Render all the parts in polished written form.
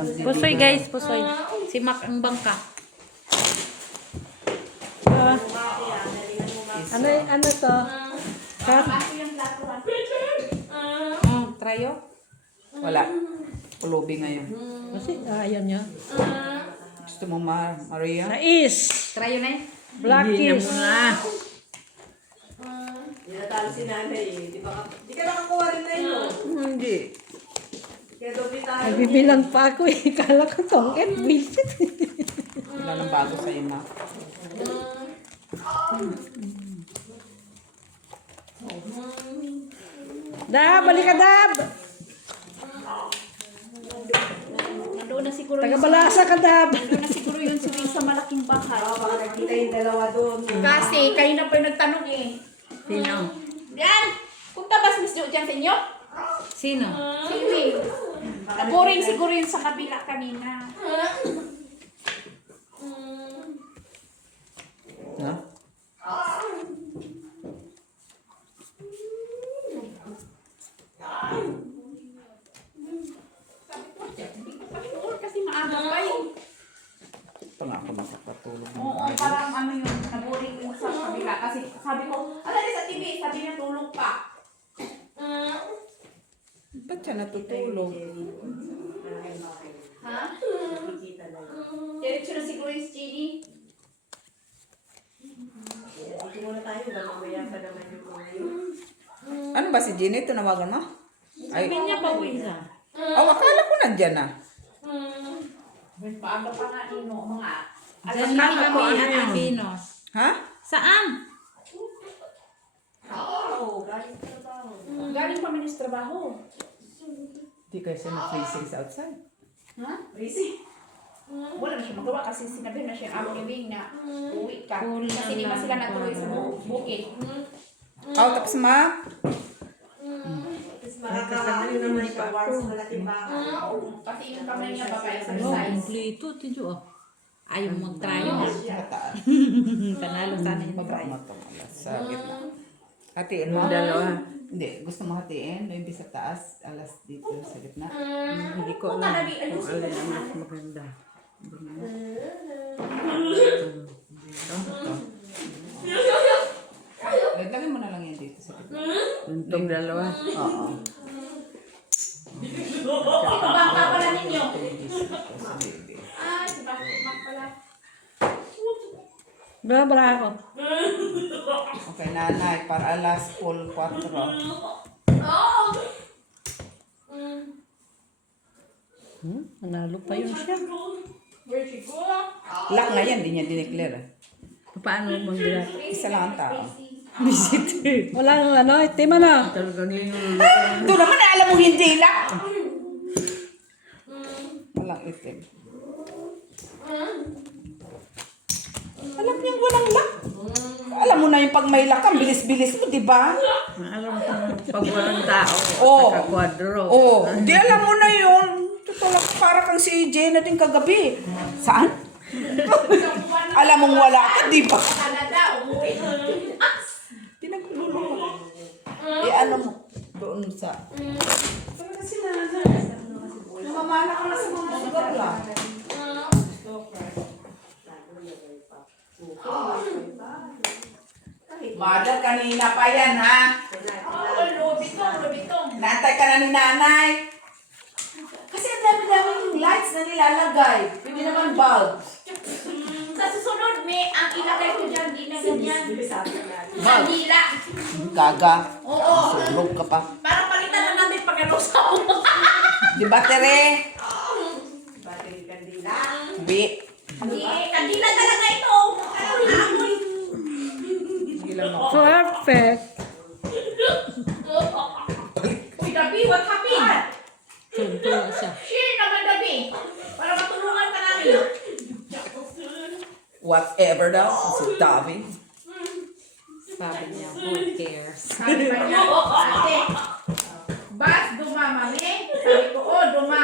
Pusoy guys, pusoy. Si Mac ang bangka. Ano to? Trayo? Wala. Pulubi ngayon. Kasi ayaw niya. Gusto mo Maria? Nais. Trayo na eh. Black kiss. Natalo si nanay eh. Di ka nakakuha rin na yun. Hindi. Kaya doon tayo. Nagbibilang pa ako eh. Kala ko tong visit. Wala nang bago sa'yo, ma. Dab, balik ka Dab. Nandoon na siguro Taga-balasa ka Dab. Nandoon na siguro yun sa malaking bahay. Oo, baka nakita yung dalawa doon. Kasi kayo na pa yung nagtanong eh. Sino? Yan! Punta ba si Miss Jo dyan sa inyo? Sino? Si Will. Naboring siguro yun sa kabila kanina. Ha? Kasi maaga pa eh. Ito nga ako makapatulog. Oo, parang ano yun, naboring yun sa kabila. Kasi sabi ko, ala sa TV, sabi niya tulog pa. Ba't siya natutulog? Ha? Diretso na siguro yung CD. Dito muna tayo. Mamaya pa naman yung mga yun. Ano ba si Jenny? Tunawagan mo? Ay, Sabi niya pa uwi siya. akala ko nandyan na. Maaga pa nga nino, mga Diyan lang kami at Aquinos. Ha? Saan? Oo, galing sa trabaho. galing pa minis trabaho. Hindi kayo siya na-freezing sa outside. Ha? Busy. Wala na siya magawa kasi sinabi na siya amo ni Wing na uwi ka. Cool Kasi di na ba lang sila pa. natuloy sa bukid. Oh, tapos ma? Tapos makakaano naman siya. Wars sa malaking bahay. Kasi yung kamay niya babae sa Oh, size. kompleto. Tidyo oh. Ayaw mag-tryo. Mataas. Panalo sana yung Baba try. mo ito. Sa gitna. Hatiin mo? Dalawa. Hindi. Gusto mo hatiin? Maybe sa taas. Alas dito sa gitna. Hindi ko Punta na di ayusin mo. mas maganda. Lagyan mo na lang yan dito sa gitna. Untong dalawa. Oo. Bangka pala ninyo. Sa baby. Ah, si Bangka pala. Bra ako. Okay, nanay. Para alas full 4. Manalo pa yun siya. Where'd she go? Lock na yan. Hindi niya dineclare. Paano mag-dila? Isa lang ang tao. Wala nang ano, tema na. Doon naman alam mo hindi lock. Walang itim. Alam niyo walang lock. Alam mo na yung pag may lock, ang bilis-bilis mo, di ba? Alam ko, pag walang tao, Oo. naka-quadro. Oo. Di alam mo na yun. Totoo lang, para kang si Jenna din kagabi. Saan? Alam mong wala ka, di ba? Canada, umuwi. Pinaglulong mo. Ano mo? Doon sa... Pero kasi namamana ka na sa mga lugar lang. Mother, kanina pa yan, ha? Oh, lubitong. Nantay ka na ni nanay. Kasi ang dami-dami yung lights na nilalagay. Hindi naman bulbs. Sa susunod, may ang ilagay ko dyan, di na ganyan. Bulbs. Kandila. Gaga. Oo. Sunog ka pa. Para palitan na natin pag ano sa Di ba, Tere? Battery kandila. Bi. Kandila talaga ito. Amoy. Perfect. Uy, Dabi, what happened? Tuntua siya. Share naman, Dabi. Para matulungan ka namin. Whatever daw. Si Davi. Sabi niya, who cares? Sabi pa niya, ate, bas, duma, mami. Sabi ko, oh, duma.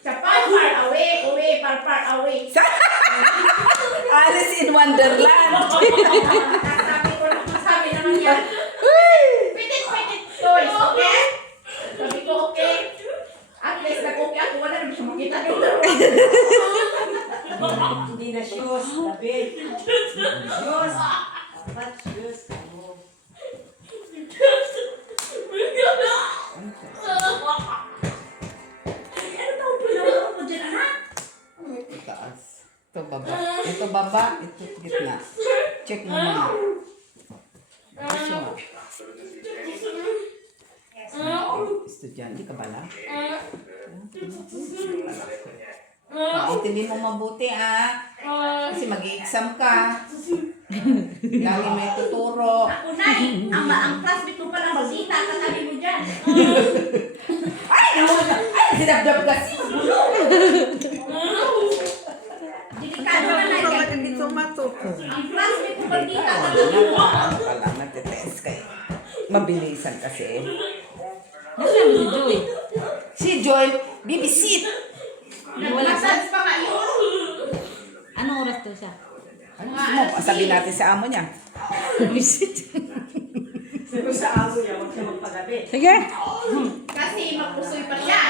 Sa far away, far away. Alice in Wonderland. Sabi naman niya, pitit, toys, okay? Sabi ko, okay. At least nag-okay ako, wala naman siya makita. Hindi na shoes, David. Shoes. Dapat shoes. Taas. Ito baba. Ito baba. Ito gitna. Check mo muna. Ito nga. Estudyante ka pala? Intindihin mo mabuti kasi mag-i-exam ka. Lagi may tuturo. Ako na eh. Ang classmate mo pala magdita. Katabi mo dyan. Ay! Nawala! Ay! Sinabdab kasi! Delikado ka na dyan. Dito matok. Ang classmate mo magdita. Ano ka lang, nagtitest kayo. Mabilisan kasi. Nasaan si Joy? Si Joy, bibisit. Nag-massage pa kayo. Anong oras to siya? Ano gusto mo? Sabihin natin sa amo niya. Visit. Pero sa amo niya, huwag siya magpagabi. Sige. Kasi magpusoy pa siya.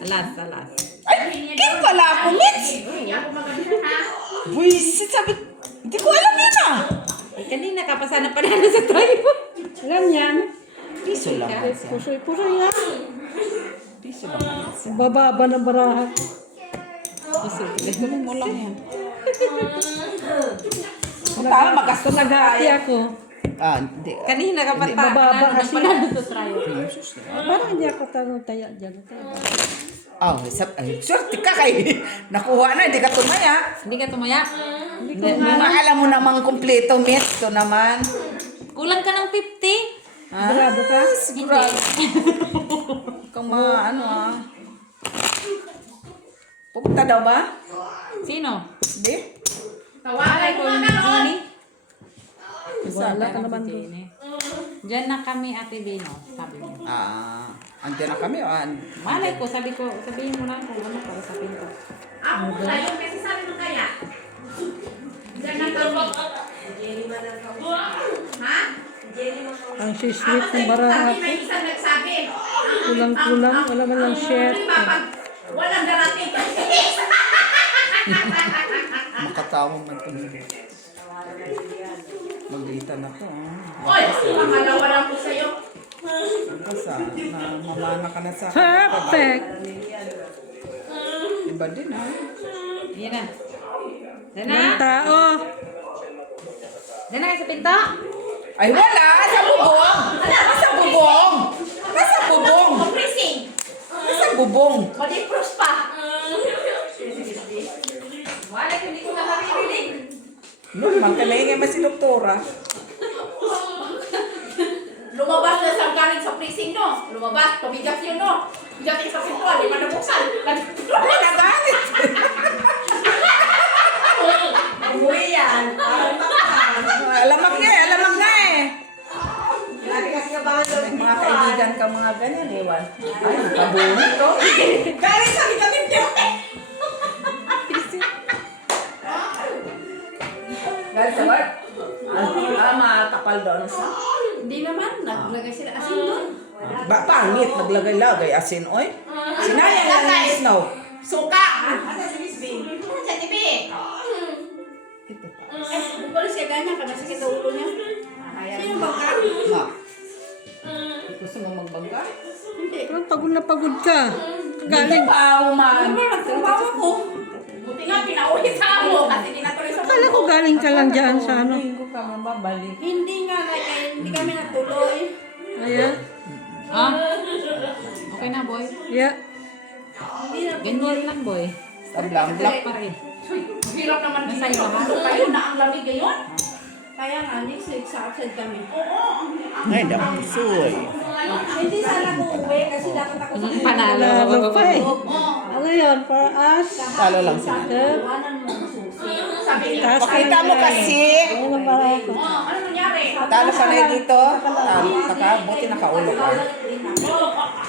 Alas. Alas. Ay! Kaya pala ako, Mitch! Hindi ako magabi ha. Buisit, sabi. Hindi ko alam yun Eh, kanina ka pa sana panalo sa tayo. Alam yan. Piso lang yan siya. Pusoy-pusoy yan. Piso lang yan siya. Bababa ng baraha. Ganun mo lang yan. Tama, magastos na Nag-aati kaya. ako. Hindi. Kanina ka pa Hindi. Bababa kasi. panalo sa tayo. Parang hindi ako tanong tayo dyan. Swerte ka kay. Nakuha na, hindi ka tumaya. Hindi ka tumaya. Alam mo namang kumpleto, Mitch. Ito naman. Kulang ka ng 50. Sigurado ka? Sigurado. Kung mga pupunta daw ba? Sino? Hindi? Tawagan mo nga karoon. Wala ka naman doon. Jenny. Diyan na kami, Ate Bino, sabi niya. Andiyan na kami. Malay ko, sabihin mo lang kung ano para sa pinto. Ako mo tayo kasi sabi mo kaya. Diyan na kami. Jelly man ang kausap. Ha? Jelly man ang Ang Ako sweet sa ng baraha sabi ko. may isang nagsabi. Kulang-kulang. Wala man lang share. Walang darating kasi. Makatawa man ito. Mag-iitan ako. Oy, pangalawa lang po sa'yo. Kasi mamana ka na sa Perfect. Iba din Yan na. Yan na. Ang tao. Yan na kayo sa pinto. Ay wala! Sa bubong! Nasa bubong! Nasa bubong! Compressing. Nasa bubong! Madipros pa. Wala, hindi ko nakarinig. Normal ka na ingay ba si doktora? Lumabas na sa galing sa pressing, no? Lumabas, pabigas yun, no? Bigas yung sa pintuan, di pa nabuksan. Ay, nagalit! umuwi yan. Alamak nga eh! Lagi kasi kabangan daw May mga kaibigan ka mga ganyan, ewan. Ay, kabuhi to. Galing sa vitamin Tiote. Dahil sa work. Matakal doon sa. Hindi naman, naglagay sila asin doon. Pangit, naglagay-lagay asin, oy. Sinayang lang yung snow. Suka. Ano si Miss Bing? Sa TV. Ito pa. Bukalo siya ganyan, kada sakit ang ulo niya. Sino bang ka? Ma. Gusto mo magbangga? Hindi. Parang pagod na pagod ka. Galing. Pao man. Ano, nagtrabaho ko. Buti nga, pinauwi sa amo kasi di natuloy sa Kala ko galing ka lang dyan sa ano. Linggo kami babalik. Hindi nga, hindi kami natuloy. Ayan. Ah? Okay na, boy. Yeah. Hindi na Ganyan lang, boy. Tablang Black pa rin. Hirap naman Nasa dito. iba ka? Kayo na ang lamig ngayon. Kaya nga, next week sa outside kami. Ay, dami suy. Hindi sana ko uwi kasi dapat ako sa Panalo. Lalo pa eh. Oo. Ano yun? For us? Talo lang sila. Iwanan mo ang susi. Sabi niya, Taas ka Pakita ng mo galing. kasi. Ayun ang baraha ko. ano nangyari? Talo ka na dito. Talo ka. Buti nakaulo ka.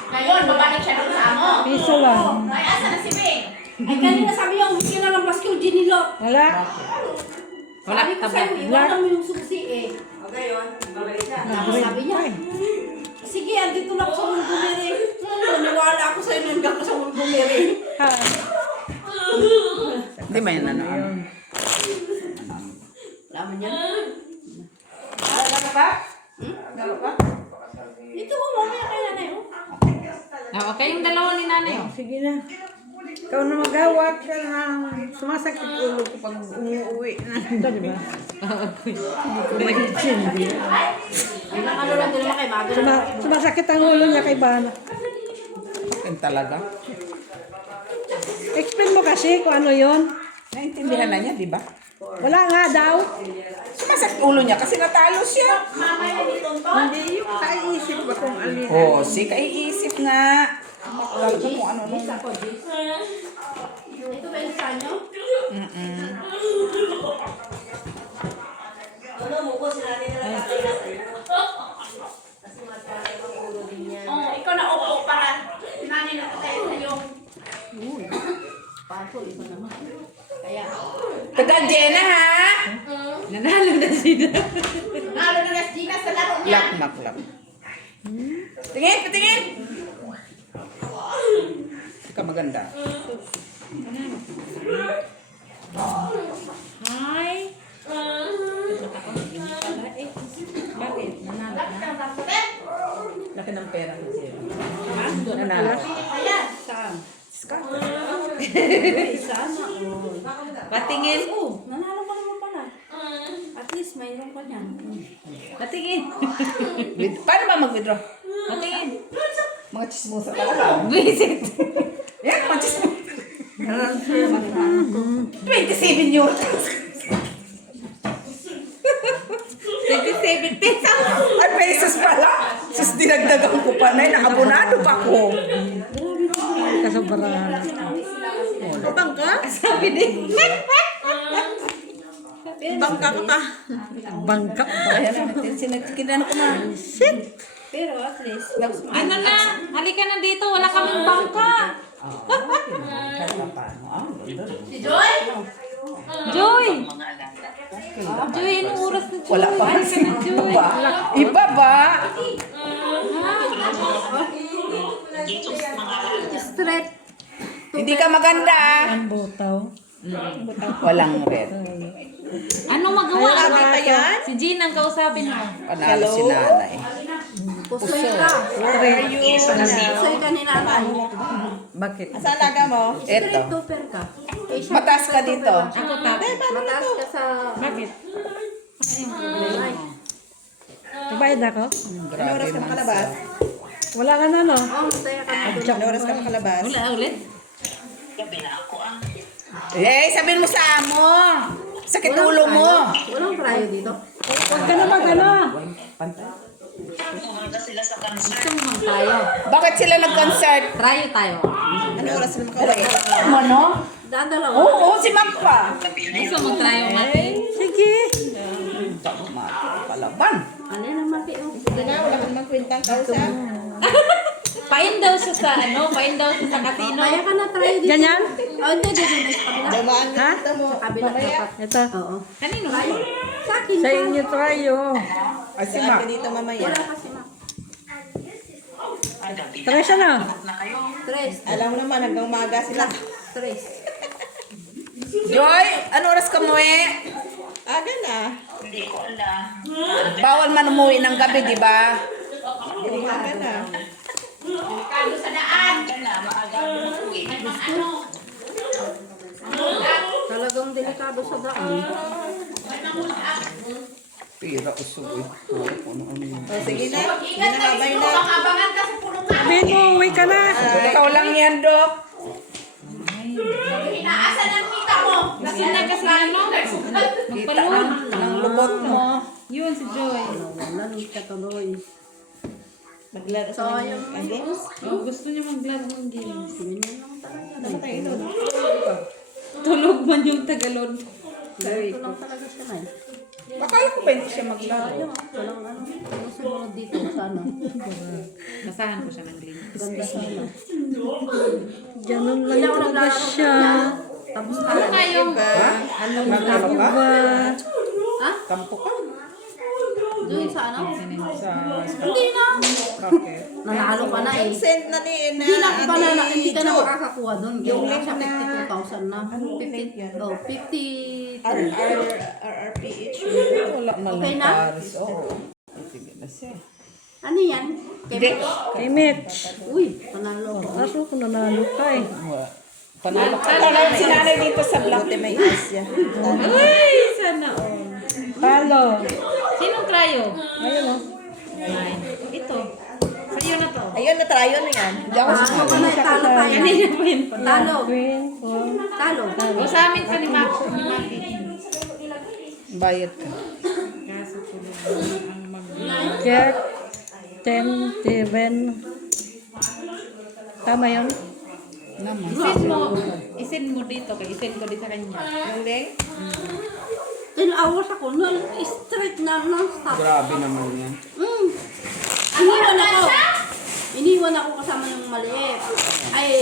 Ngayon, babalik siya doon sa amo. Piso lang. Ay, asa na si Bing? Ay, kanina sabi niya, umiski na lang paski yung ginilot. Wala. Wala, Sabi ko tabla. sa'yo, iwanan mo yung susi eh. O ngayon, babalik na. Sabi niya, sige, andito na ako sa mundo nere. Naniwala ako sa'yo nung hanggang sa bumiri. Ah, Hindi ba yun ano? Laman yan. Lalo ka ba? Lalo ka? Ito mo, mamaya kaya na yun. Okay, yung dalawa ni nanay. Oh. sige na. Ikaw na maghawak ka na. Sumasakit ulo ko pag umuwi na. Ito, di ba? Ilang ano lang din naman kay Bago. Sumasakit ang ulo niya kay Bana. Akin talaga. Explain mo kasi kung ano yon. Naintindihan na niya, di ba? Wala nga daw. Sumasakit ulo niya kasi natalo siya. Hindi yung kaiisip ba kung alin. Oo, si kaiisip nga. Talaga kung ano nung... Ito ba yung sa nyo? Ano mo ko, sila rin na lang kasi matali ang ulo din yan. Oh, ikaw na upo para nanay na tayo sa yung Paso, iba naman. Kaya, Taga Jenna, ha? Nanalo na sila. nalo na si Gina sa laro niya. Lakmak lang. Tingin, patingin! Hindi ka maganda. Hi. Bakit? Nanalo Lapit na. ang saputin. Laki ng pera ni Jenna. Nanalo. Ayan. Patingin. nanalo ka naman pala. At least mayroon ka niyan. Patingin. Paano ba mag-withdraw? Patingin. Mga chismosa talaga. Visit. Yan, mga chismosa. 27 euros. 27 pesos. Ay, pesos pala. Sus, dinagdagan ko pa na. Nakabunado pa ko. Kasobrahan. Bangka? Sabi din. Bangka ka pa. Bangka pa. Ayan natin. Sinagkikinan ko na. Pero at least, Ano na? Halika na dito. Wala kaming bangka. Si Joy? Joy! Joy, anong oras na Joy? Wala pa. Halika na, Joy. Iba. Iba ba? straight. Hindi ka maganda. ah. Ang butaw. Walang red. Anong magawa? Si Jean ang kausapin mo. Panalo si nanay. Pusoy ka. Pusoy ka ni nanay. Bakit? Ito. Straight topper ka. Eh, siya, Mataas ka straight dito. topper Ako pa. Mataas ka sa... Bakit? Ay, Nagbayad ako? Grabe man siya. Wala ka na, no? oh, masaya ka na doon. Wala ulit. Eh, sabihin mo sa amo. Sakit ulo mo. Walang prayo dito. Huwag ka na mag-ano. Gusto mo mang tayo. Bakit sila nag-concert? Tayo tayo. Ano? Dadalawa. Oo, si Magpa. Gusto mo tayo, Mati? Sige. Palaban. Ano yan ang mati? Oh. Pain daw siya sa sa casino. Kaya ka na try dito. Ganyan? Oh, hindi, dito. Sa kabila. Ha? Sa kabila dapat. Ito. Oo. Kanino? Sa akin Sa ka. inyo tayo. Ay, si Mag. Wala kasi ma. Tres na. Tres. Alam mo naman, hanggang umaga sila. Tres. Joy, ano oras ka mo eh? Aga na. Bawal man umuwi ng gabi, di ba? Aga na. Kado sa daan. Talagang delikado sa daan. Pira, usugoy. O, sige na. Ingat na, Babay gusto na. mo abangan ka sa pulong na. Sabihin mo, uwi ka na. Ikaw lang yan, Dok. Inaasan ang kita mo. Kasi na kasi ano? Kita Magpalood. ng lubot mo. Yun si Joy. Wala nang katuloy. Maglaro So, sa yung games. Oh, gusto niya maglaro ng games. Ganyan lang talaga. Ano tayo doon? Tulog man yung Tagalog. Ito lang talaga siya na eh. Akala ko ba hindi siya maglaro? Walang ano. Susunod dito. Sana. Basahan ko siya ng link. Ganda sana. Ganun lang Hindi ako talaga naglalaro siya. Tapos Ano kayo? Ha? Ano maglaro ka? Ba? Ha? Kampo ka? Doon sa ano? Sa Hindi na. bakit? Nanalo ka na eh. Send na ni Hindi na ka pa na, hindi ka na Jo. makakakuha doon. Yung nasa 52,000 na. Anong link yan? 50. RRPH. Wala man Okay lang na? Paris. Oo. Sige na siya. Ano yan? Kay Mitch. Uy, panalo. Aso ko nanalo ka eh. Panalo ka. Tanong si nanay dito sa vlog. Buti may Asia. Uy, sana. Talo. Sinong trayo? Ayun o. Ay, ito. Sa'yo na to. Ayun, na-tryo na yan. Talo ka na, talo tayo. Kanina po yun. Talo. Queen. Oh. Talo. O sa amin pa ni Maki. Bayad ka. Kaso ko ang mag... Jack. 10, 7. Tama yun? Isend mo dito. Isend ko din sa kanya. Yung link? 10 hours ako. No, straight na non-stop. Grabe naman yan. Iniwan ako. Iniwan ako kasama yung maliit. Ay,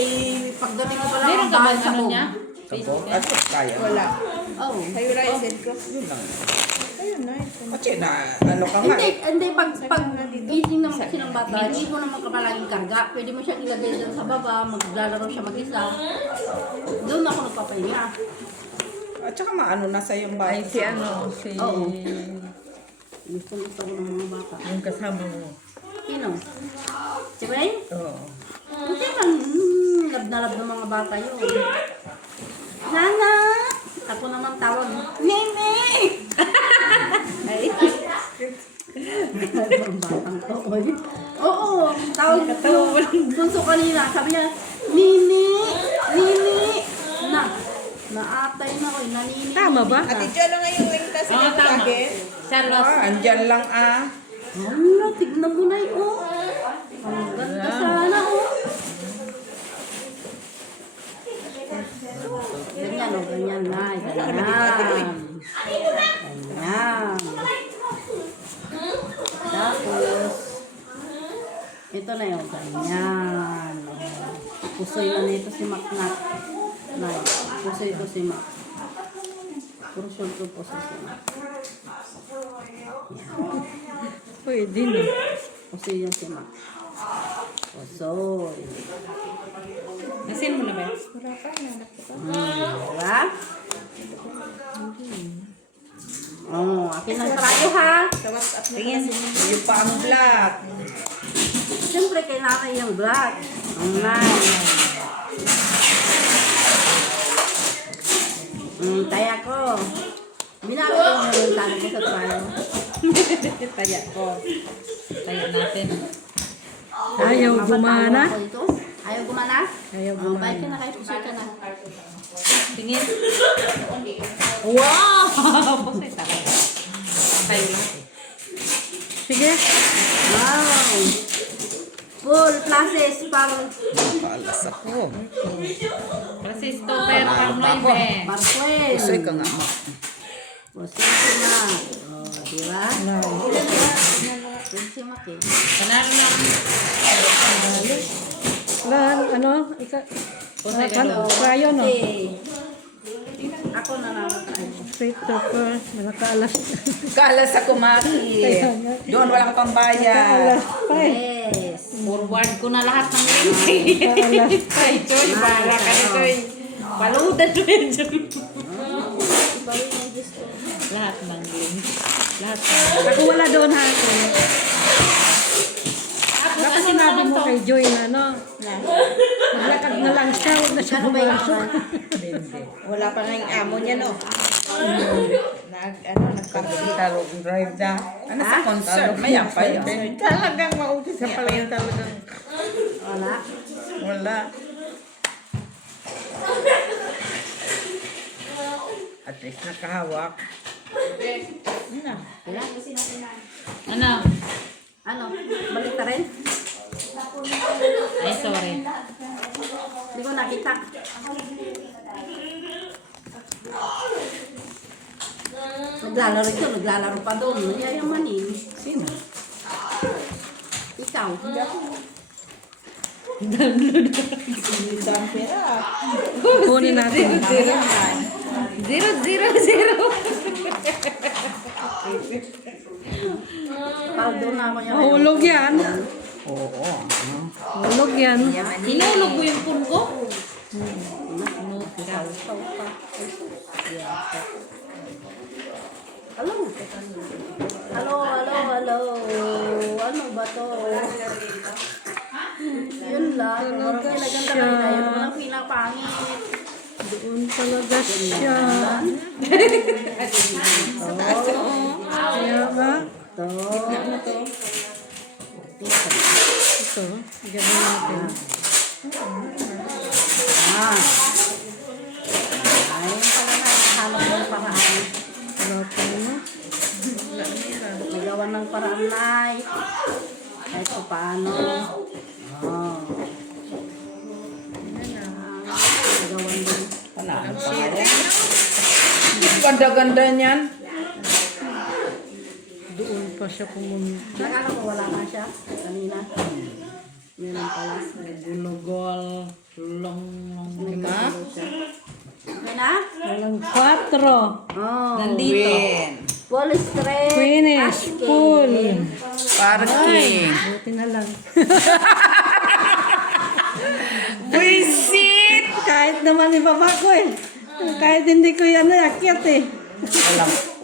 pagdating ko pa lang Meron ang ka ba bahay sa ano home. niya? Sabog? At kaya. Wala. Oh. Kayo na i-send ko. Yun lang. Ayun na. Kasi na, ano ka nga. Hindi, pag gising naman kasi ng bata, hindi mo naman ka palaging karga. Pwede mo siya ilagay dyan sa baba, maglalaro siya mag-isa. Doon ako nagpapahinga. At saka maano na sa yung bahay. Si ano? Si... Oo. Gusto ko ng mga bata. Yung kasama mo. Sino? Si Wayne? Oo. Hindi man, lab na lab ng mga bata yun. Nana! Ako naman tawag, Nene! Ay! Ang batang to, oy. Oo, tawag yung bunso kanina. Sabi niya, Nini! Nini! Naatay na ko, nanini. Tama ba? Ate Jo, ano nga yung link na Oo, sinabi sa tama. akin? Charlos. Andyan lang ah. Ano, tignan mo na yun, oh. Ang ganda sana, oh. Ganyan, oh, ganyan na, ganyan. Ganyan. Tapos, ito na yung ganyan. Pusoy na nito si Macnat. Pusoy ito si Mac. Pusoy ito pusoy si Mac. Pwede na. Pusoy yan si Mac. Pusoy. Nasend mo na ba? Diba? Oh, akin ang trayo ha. Tingin, yung pa ang black. Siyempre, kailangan yung black. Ang nice. Taya ko. Binago ko yung talo ko sa trayo. Taya ko. Taya natin. Ayaw gumana. Ako ito. Ayaw gumana? Ayaw Oh, bye ka na kayo. Pusoy ka na. Tingin. Wow! Pusay talaga. Tayo lang. Sige. Wow! Full classes para Paalas ako. Kasi stopper pang 9. Marquez. Isoy ka nga. Pusoy na. Oh, di ba? Pusoy si Maki. Panalo na ako. Lan, ano? Pusay ka doon. Tayo, no? Okay. Ako na naman tayo. Straight to first. Nakaalas. Kaalas sa kumaki. Doon wala ka pang bayad. Yes. Forward ko na lahat ng link. Ay, Choy, bahala ka na, Choy. Paludan mo yan dyan. Ibalik ng Diyos ko. Lahat ng link. Lahat ng link. Ako wala doon ha. Tapos Baka ano sinabi naman mo to? kay Joy na, no? Maglakad na lang siya. Huwag na siya Ano ba yung pumasok. Wala pa nga yung amo niya, no? Talong drive na. Ano sa concert? Maya pa yun. Talagang mautis sa pala yun talagang. Wala. Wala. At least nakahawak. Ano? Ano? Balik ka rin? Ay, sorry. Hindi ko nakita. Naglalaro ito, naglalaro pa doon. Nagyayamanin. Sino? Ikaw. Kunin natin. 0, 0, 0. doon na ako niya. Hulog yan. Oo. Hulog yan. Hinulog mo yung pungo? Hello. Hello. Ano ba to? Yun lang. Parang pinaganda kanina. Yun walang pinapangit. Doon talaga siya. Kaya ba? Ito. Ito. Gano'n natin. Ah. Ayun pala na. Halap ng paraan. Wala pa naman. Nagawa ng paraan na. Kahit pa paano. Oh. Nagawa din. Ganda-ganda niyan. Doon pa siya pumunta. Nakala ko wala na siya kanina. Yun ang pala. Gulugol. Long. Diba? Okay na? Walang 4. Oh. Nandito. Win. Polystyrene. Finish. Asking. Full. Parking. Buti na lang. Visit! Kahit naman ibaba ko eh. Kahit hindi ko yan akyat eh.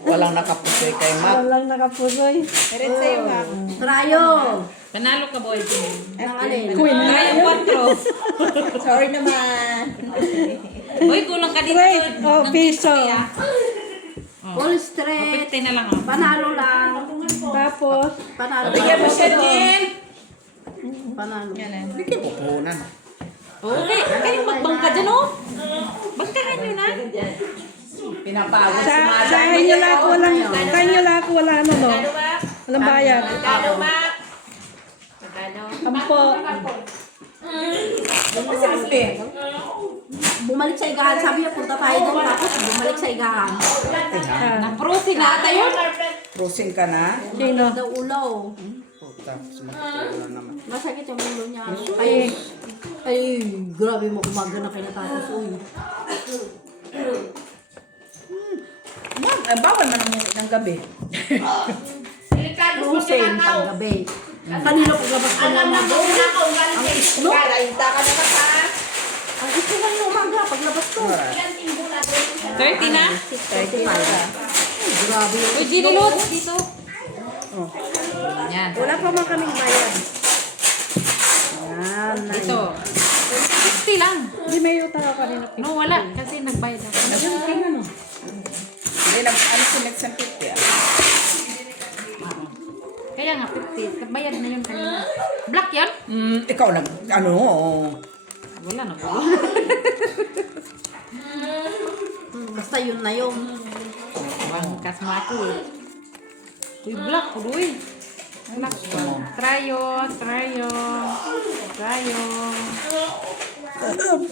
Walang nakapusoy kay Mac. Walang nakapusoy. Meron sa'yo, ma'am. Trayo. Panalo ka, boy. Nang alin. Queen na Tayo yun. 4. Sorry naman. Boy, kulang ka dito. Wait, oh, piso. Polystyrene. 50 na lang, oh. Panalo lang. Tapos, Panalo Bigyan mo lang. siya, Jen! Panalo. Bigyan mo puhunan. Okay, kayong magbangka dyan, oh. Bangkahan nyo na. Pinapagod si sa Mada. inyo lang ako walang, sa inyo lang ako wala ano no. Walang bayad. Magkano, Mac? Magkano? Ampo. Bumalik sa igahan. Sabi niya, punta tayo doon. Tapos bumalik sa igahan. Naprosi na ata yun. Rosin ka na? Sino? Daw ulaw. Puta, sumakit naman. Masakit yung ulo niya. Ay, grabe mo umaga na kayo natapos. Uy. Ma'am, bawal man ng gabi. Rusin pang gabi. Kanina paglabas ko lang na doon. Ang islo. Karainta ka na pa. Ang islo lang yung umaga paglabas ko. 30 na? 35. Grabe yung Uy, ginilot. Dito. Yan. Wala pa man kaming bayad. Yan. Dito. 60 lang. Hindi may utang ako kanina. No, wala. Kasi nagbayad ako. Hindi, ano si Medsan 50 ah. Kaya nga, 50. Nagbayad na yun kanina. Black yan? Ikaw ano? Wala na. Basta yun na yun. Bangkas mo ako eh. Uy, black. Uy. Black. Trayo.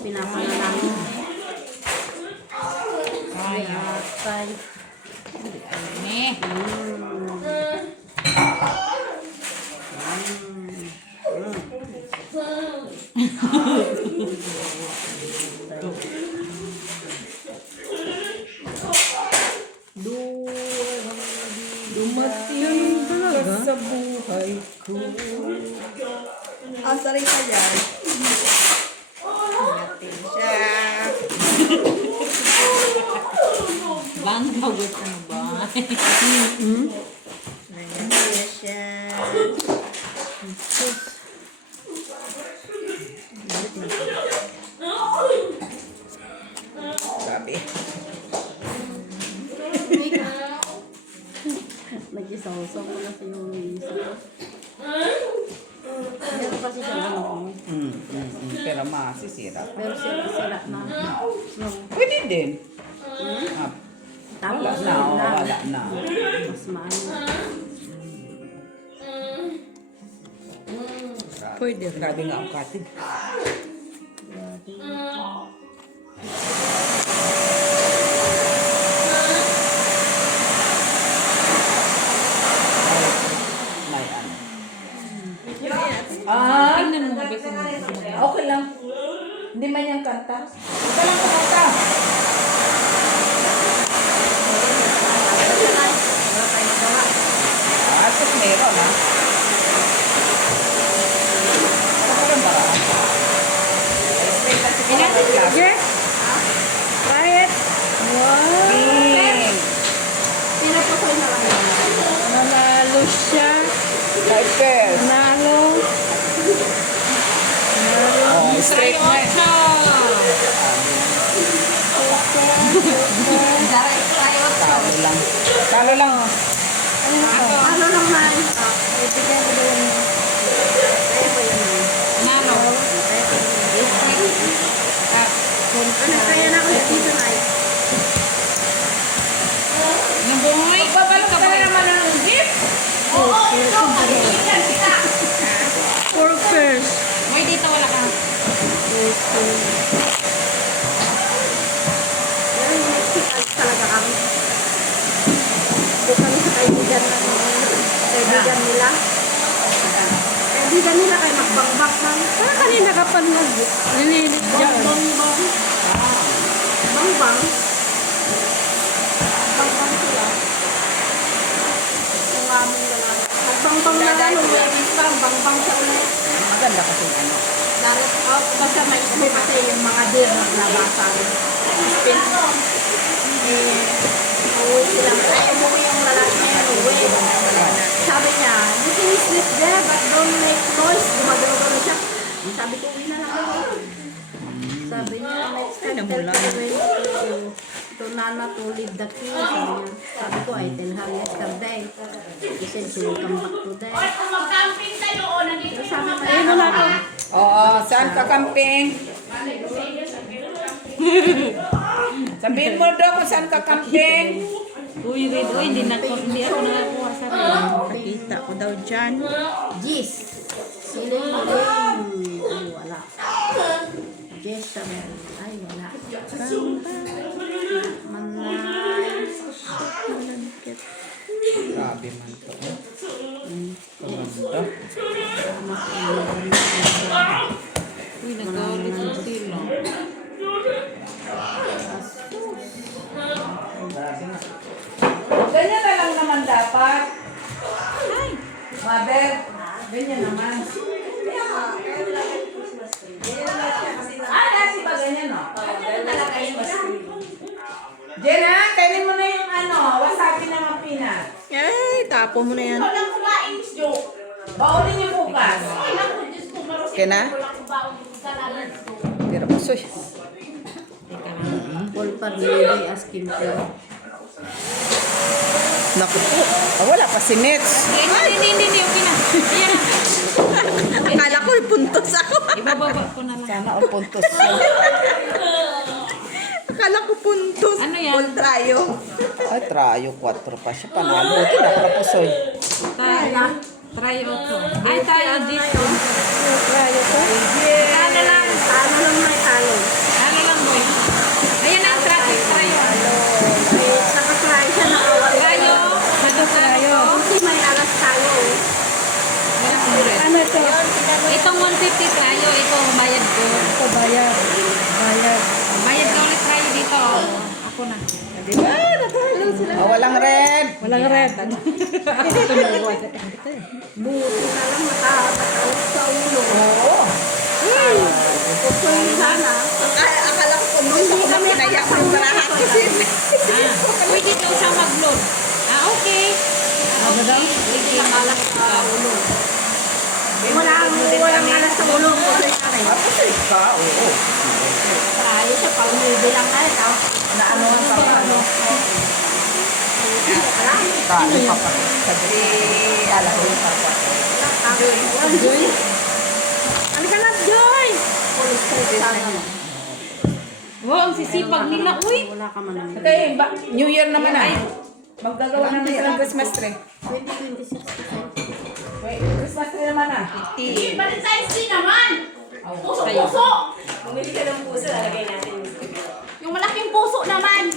Pinapanalang. Trayo. Tay. Eh. Dumating talaga. Sa buhay ko. Ang sarili ka dyan. Natin siya. Bangka. Gusto mo ba? Natin siya. Sabi. Nag-isaw-saw ko kasi yung isa ko. Meron kasi siya ano. Pero masisira. Pero sira na. No. Pwede din. Ah, Tapos wala na. Mas maano. Pwede rin. Grabe nga ang katid. May ano. Tingnan mo. Gusto mo. Okay lang. Hindi man yung kanta. Ito lang kumanta. At meron ha. class. Yes. Try it. Wow. Pink. Pinapusoy na lang yan. Nanalo siya. Purple. Nanalo. Oh, straight na. Talo lang. Talo lang. Oh. Ano lang man? Ibigyan ko doon. Nalo. Ano kaya na ako dito na Nabuhay. Magbabalot ka na naman ng gift. Purpose. May dito wala ka. Pero yung Mexican talaga kami. Ito kami sa kaibigan nila. Kaibigan nila kay magbang-bang. Ah, kanina ka pa nililit dyan. Bang-bang. Bang-bang. Bang-bang sila. Yung aming lalaki. Magbang-bang na ano, wedding pa, bang-bang siya ulit. Maganda kasi ano. Darit out, basta may smoke kasi yung mga deer na nabasan. Spin. Uwi sila. Ay, umuwi yung lalaki niya, uwi. Sabi niya, you can sleep there but don't make noise. Gumagano siya. Sabi ko, uwi na lang ako. Sabi niya, next time, tell her to Nana to leave the key. Sabi ko, I tell her yesterday. She said she will come back today. Pero sabi mo, Ayun na ako. Oo, saan ka camping? Sabihin mo daw kung saan ka camping. Uy, Red. Uy, hindi ako nakakuha sa rin. Nakita ko daw dyan. Jis. Sino yung ay, wala. Jezabel. Ay, wala. Manay. Grabe man to. Maganda. Uy, nagalit na sila. Ganyan na lang naman dapat. Mother, ganyan naman. Nasi ba ganyan, no? Jenna, kainin mo na yung wasabi ng mga peanut. Ay, tapo mo na yan. Baulin niyo bukas. Okay na? Pero masoy. Paul Parnelli asking for. Naku po. Wala pa si Nets. Hindi. Okay na. Ayan na. Akala ko puntos ako. Ibababa ko na lang. Sana o puntos siya. Akala ko puntos. Ano yan? Paul Trayo. Ay, trayo 4 pa siya. Panalo. Ito na, kapusoy. Try auto. Ay, tayo dito. Trayo ko. Ano lang. Talo lang may talo. Ano lang, boy. Ayan na ang traffic. Try Nakatry siya nakawala. Tayo. Tayo. Kasi may alas tayo. Ano ito? Itong 150 tayo. Ito, bayad ko. Ito bayad. Bayad. Bayad ka ulit tayo dito. Ako na. Diba? Walang red. Walang red. Buti na lang matawag sa ulo. Oo. Kukunin sana. Akala ko pumunta ko na pinayak ng barahan kasi. Pwede daw siya mag-load. Okay. Okay. Pwede malak sa ulo. Walang alas sa ulo. Kukunin ka rin. Kapusoy ka. Oo. Tayo siya pag bilang na rin. Naanoan pa ka, no? Kali pa pa. Sabi, alam ko yung pa. Joy. Ano ka na, Joy? Wow, ang sisipag nila. Uy. Wala ka man naman. Okay, New Year naman na. Maggagawa na ng Christmas tree. 2026. Wait, Christmas tree naman na. Valentine's Day naman! Puso-puso! Bumili ka ng puso, lalagay natin. Yung malaking puso naman!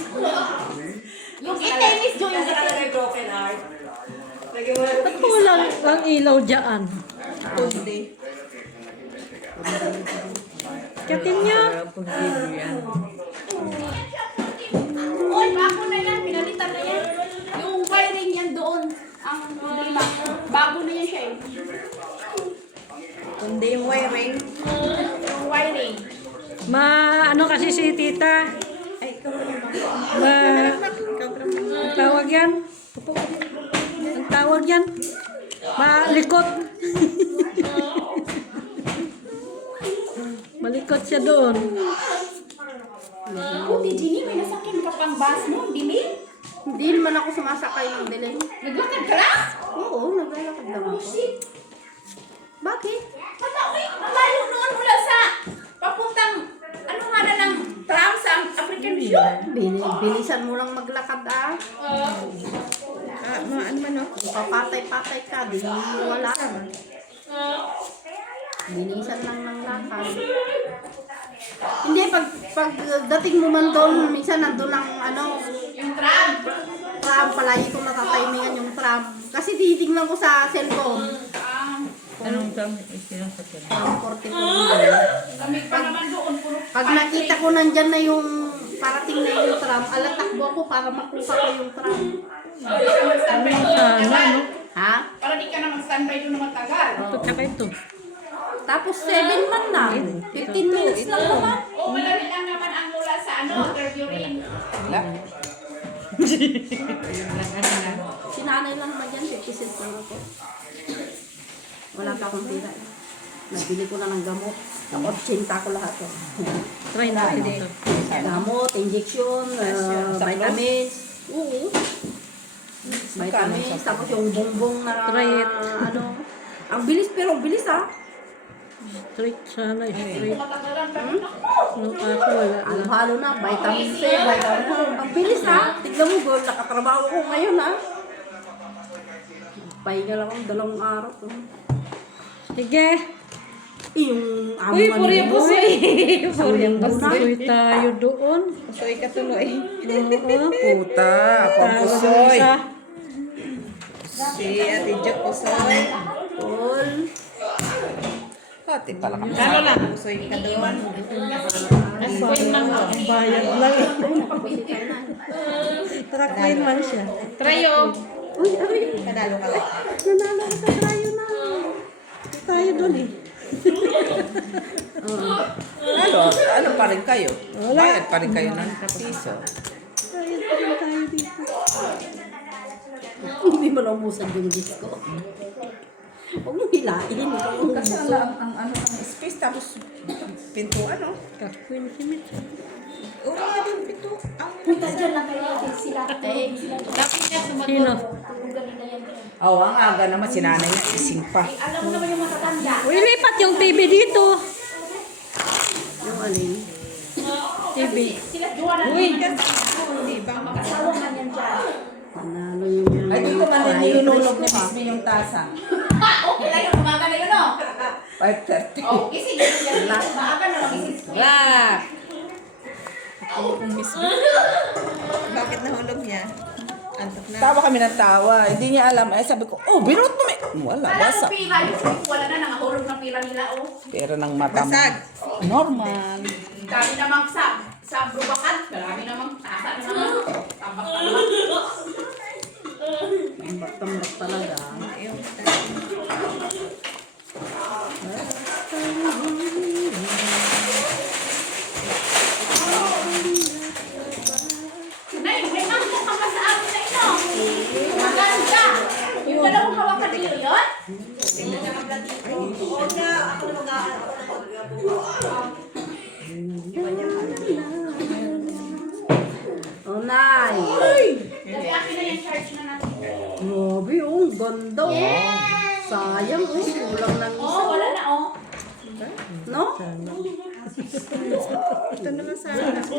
Yung itim, Miss Jo, yung itim. Broken heart. Ba't ko walang ang ilaw dyan? Katin niya. Oy, bago na yan, pinalitan na yan. Yung wiring yan doon, ang problema. Bago na yan siya eh. Kundi yung wiring. Yung wiring. Maano kasi si tita? Ang tawag yan? Ang tawag yan? Malikot. Malikot siya doon. Buti, Ginny, may nasakyan ka pang bus mo, Bili? Hindi naman ako sumasakay ng biling. Naglakad ka lang? Oo, naglalakad lang ako. Bakit? Malayo noon mula sa papuntang, ano nga na ng tram sa African View? Bilisan mo lang maglakad ah. Ano man o? Papatay-patay ka, di wala. Bilisan lang ng lakad. Hindi, pag dating mo man doon, minsan nandun ang ano, Yung tram. tram, palagi kong natatimingan yung tram. Kasi titignan ko sa cellphone. Anong tama sinasakyan? Tram 44. Kami pa naman doon, puro Pag nakita ko nandyan na yung parating na yung tram, alatakbo ako para makuha ko yung tram. standby doon na matagal. Ha? Para di ka na mag-standby doon na matagal. Ito, tsaka ito. Tapos 7 man lang. 15 minutes lang naman. O wala rin lang naman ang mula sa interview rin. Wala. Sinanay lang naman yan, 50 cents lang ako. Wala pa akong pera. Nabili ko na ng gamot. Tapos 80 ko lahat. Try natin ito. Gamot, injection, vitamins. Oo. Vitamins, tapos yung bongbong na Try it. ano. Ang bilis pero ang bilis ah. Straight sana, straight. Matagalan pa rin ako. No, kaso wala. Halo-halo na, vitamin C, vitamin C. Ang bilis ha. Tignan mo, girl, nakatrabaho ko ngayon ha. Pahinga lang akong 2 araw. Sige. Yung amo Uy, man puri yun, pusoy. Puri Ang pusoy. Pusoy tayo doon. Pusoy ka tuloy. Oo. Puta, ako ang Tawag ng pusoy. isa. Si Ate Jo Pusoy. Tol. Ate pala kami. Ano lang? Pusoy ka doon. Aspoin lang. Ang bayad lang eh. Truck queen man siya. Trayo. Uy, aray. Kanalo ka lang. Nanalo sa tayo na. Tayo doon eh. Ano pa rin kayo? Bayad pa rin kayo ng piso. Tayo pa rin tayo dito. Hindi mo naubusan yung disco. Huwag mo hilain. Ikaw ang Kasi gusto. ang space tapos pintuan no? Truck queen si Mitch. Uri nga din pito. Ang Punta dyan lang kayo sila. Dapat niya sumagot. Sino? Oo, ang aga naman sinanay niya ising pa. Alam mo naman yung matatanda. Uy, lipat yung TV dito. Yung alin. TV. Sila Joanna. Uy. hindi ba? Mag-asawa man yan dyan. Panalo yung... Ay, dito man din ninunog ni Miss May yung tasa. Okay lang yung umaga na yun, no? 5:30. Oh, kasi yun yan. Maaga na mag-isis. Rock. Bakit nahulog niya? Antok na. Tawa kami ng tawa. Hindi niya alam. Ay, sabi ko, oh, binot mo. Wala, Kala ko basa. pila. Yung wala na, nangahulog ng pila nila, oh. Pero ng mata mo. Basag. Normal. Dami namang sa brubakan. Marami namang tasa na naman. Tambak pa naman. Tambak talaga. Nay, may mangko ka pa sa amin na ino. Maganda. Yung dalawang hawakan niyo yun? Oh, Nay. Dali akin na yung charge na natin. Grabe, oh. Ang ganda, oh. Sayang, oh. Kulang ng isa. Oh, wala na, oh. No? Ito naman sa akin.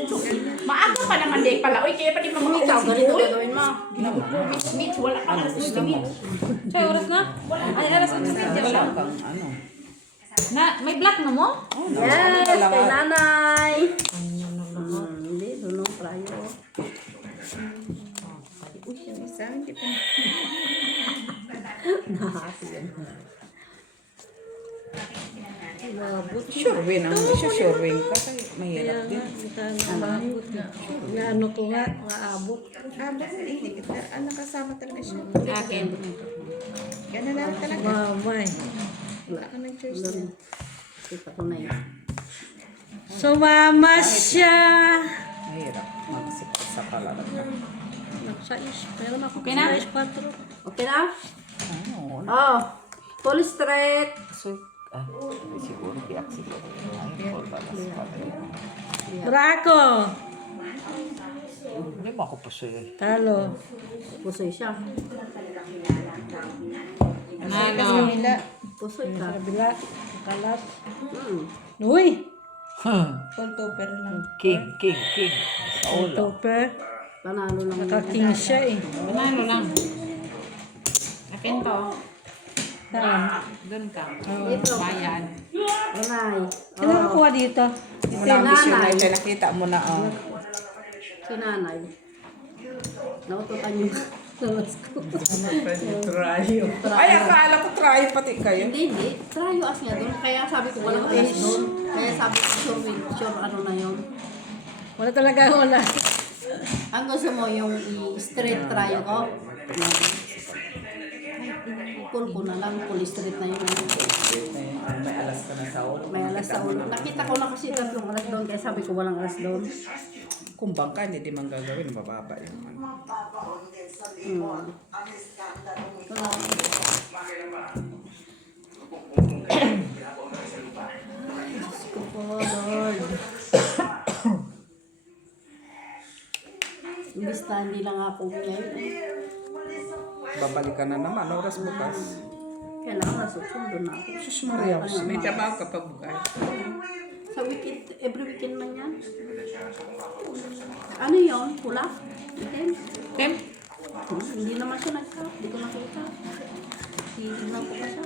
Maaga pa naman din pala. Uy, kaya pa din mga Ikaw, ganito gagawin mo. Mitch, wala pa alas 2 Mitch. Ay, oras na? Ay, oras na. Wala kang ano. Na, may black na mo? Yes, kay nanay. Hindi, dunong prayo. Isa, hindi pa. Nahati yan. Sure win ang sure win ka. Kaya mahirap din. Ano ko nga, maabot. Ah, bakit hindi kita? Ano kasama talaga siya? Akin. Ganun lang talaga. Mamay. Wala ka ng choice niya. Kita ko na yun. Sumama siya. Mahirap. Sa palalag na. Sais. Meron ako. Okay na? Sais 4. Okay na? Ano? Oh. Full straight. So, siguro tiyak siguro. Braco. Hindi mo ako pusoy. Talo. Pusoy siya. Ano? Pusoy ka. Kabila. Kalas. Hmm. Uy. Topper lang. King. Sa ulo. Topper. Panalo lang. Nakaking siya eh. Banalo lang. Akin to. Saan? Doon ka. Dito. Bayan. Nanay. Sino nakuha dito? Malambis yun na ito. Nakita mo na. Oh. Si nanay. Naututan yung lalas ko. Ay, akala ko try pati kayo. Hindi. Trayo as nga doon. Kaya sabi ko walang alas doon. Kaya sabi ko sure ano na yun. Wala talaga, wala. Ang gusto mo yung straight try ko? Full ko na lang. Full straight na yun. May alas ka na sa ulo. May alas sa ulo. Nakita ko na kasi tatlong alas doon. Kaya sabi ko walang alas doon. Kung bangka, hindi man gagawin. Mababa yun. Lord. Imbis na hindi lang ako ngayon. Babalik ka na naman. Oras bukas. Kailangan na susundo na ako. Sus Maria, may trabaho ka pa bukas. Sa weekend, every weekend man yan. Ano yun? Pula? Weekend? Tem? Hindi naman siya nagka. Hindi ko nakita. Tingnan ko pa siya.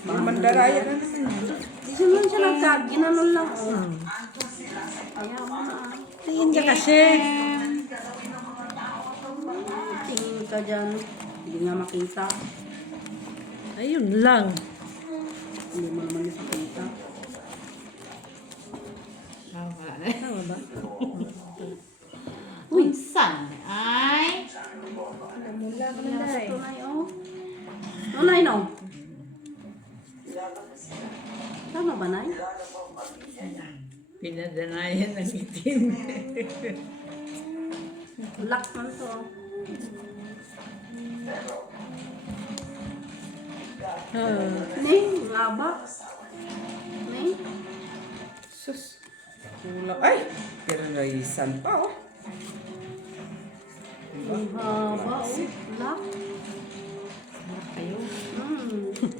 Mga mandaraya na naman. Hindi siya lang siya nagka. Ginanon lang. Oh. Ayaw mo na. Tingin ka kasi. Tingin ka dyan. Hindi nga makita. Ayun lang. Hindi mo naman nakita. Wala na. Tama ba? Minsan ay... Tunay, oh. Tunay, no? Tama ba, Nay? Pinadanayan ng itim. Black man to. Ning, laba. Ning. Sus. Kulang. Ay! Pero naisan pa oh. Ang haba, oh. Black. Kayo.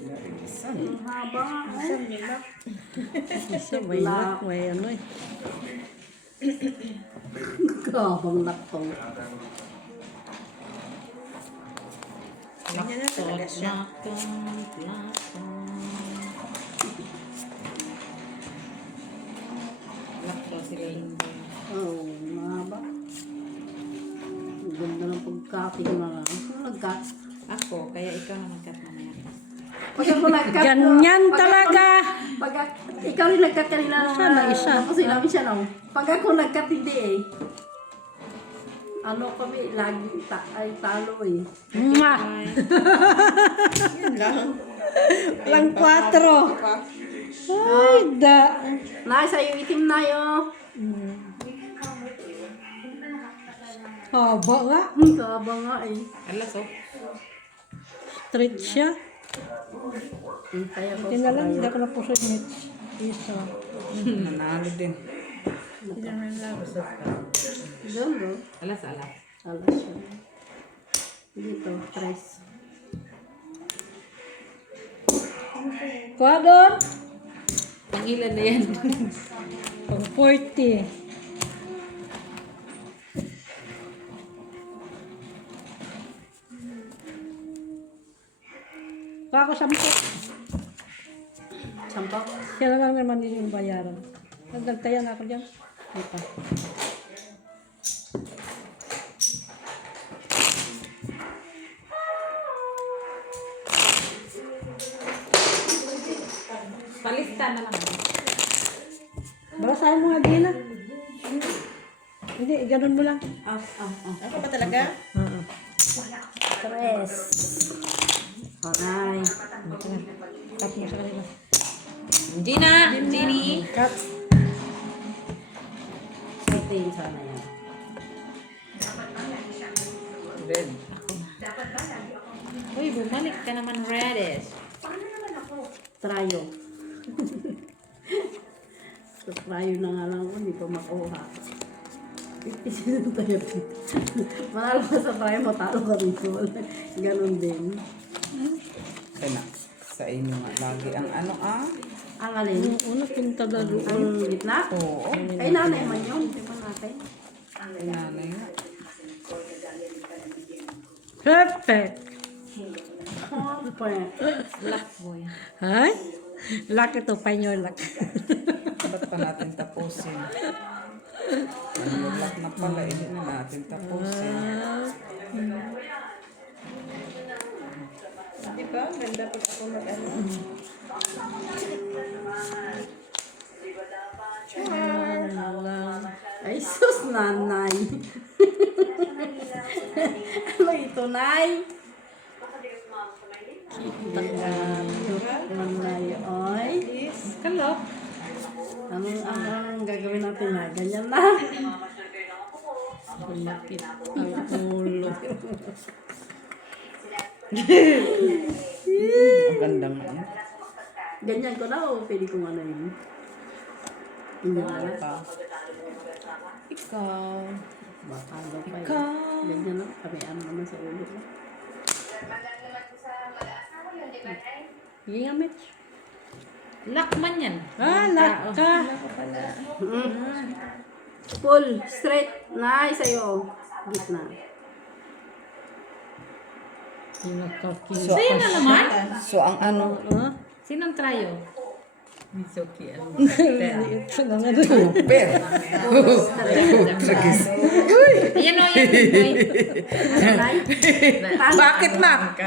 Naisan. Ang haba, oh. Isa may lock, may ano eh. Gabang lakto. Lakto sila hindi. Oh, mahaba. Ang ganda ng pagkating mga. Ano nag-cut? Ako, kaya ikaw na nag-cut mamaya. Pag ako nag-cut. Ganyan talaga. Pag ikaw rin nag-cut kanina. Sana isa. Kasi namin siya, no? Pag ako nag-cut, hindi eh. Ano kami, lagi ay talo eh. Mwah! Walang 4. Ay, da. Nay, sa'yo itim na yun. Haba nga. Kaba nga eh. Alas oh. Straight siya. Kaya ko Hindi na lang, hindi ako na puso yung isa. Nanalo din. doon, no? Alas. Alas siya. Dito, tres. Kuha doon. Pangilan na yan. Pang 40. Kuha ko 10. Sampak. Kaya lang naman din yung bayaran. Nagdagtayan ako dyan. Ito. Palistan na lang. Basahin mo nga din na. Hindi, ganun mo lang. Ako ba talaga? Tres. Alright. Cut mo sa kanila. Gina! Ginny! Cut. din sana yan. Red. Uy, bumalik ka naman, Reddish. Trayo. So, trayo na nga lang ako, hindi pa makuha. 50 tayo. Manalo ka sa trayo, matalo ka rito. Ganon din. Kaya na, sa inyo nga lagi ang ano Ang alin? Una punta na doon. Ang gitna? Oo. Kay nanay man yun. Di ba natin? Ay, nanay nga. Perfect. Black boy. Ay? Luck ito, panyo luck. Ba't pa natin tapusin? Ang lock na pala, hindi na natin tapusin. Di ba? Ganda pag ako mag-ano. Ay, sus, nanay. Ano ito, nay? Nanay, oy. Kalo. Ang gagawin natin na? Ganyan na. Bakit ang ulo? Ang ganda nga yan. Ganyan ko na o pwede kong ano yun? Hindi na lang. Ikaw. Baka daw pa Ikaw. yun. Ganyan na. Kami ano naman sa ulo ko. Sige nga, Mitch. Lock man yan. Ah, luck ka. Full, straight. Nay, sa'yo. Gitna. Pinakakita. So, Sa'yo na naman. So, ang ano, Ha? Sinong trayo? Mitsuki. Ito na nga doon. per. Yan o, yan. Boy. Nay? Bakit, Mac?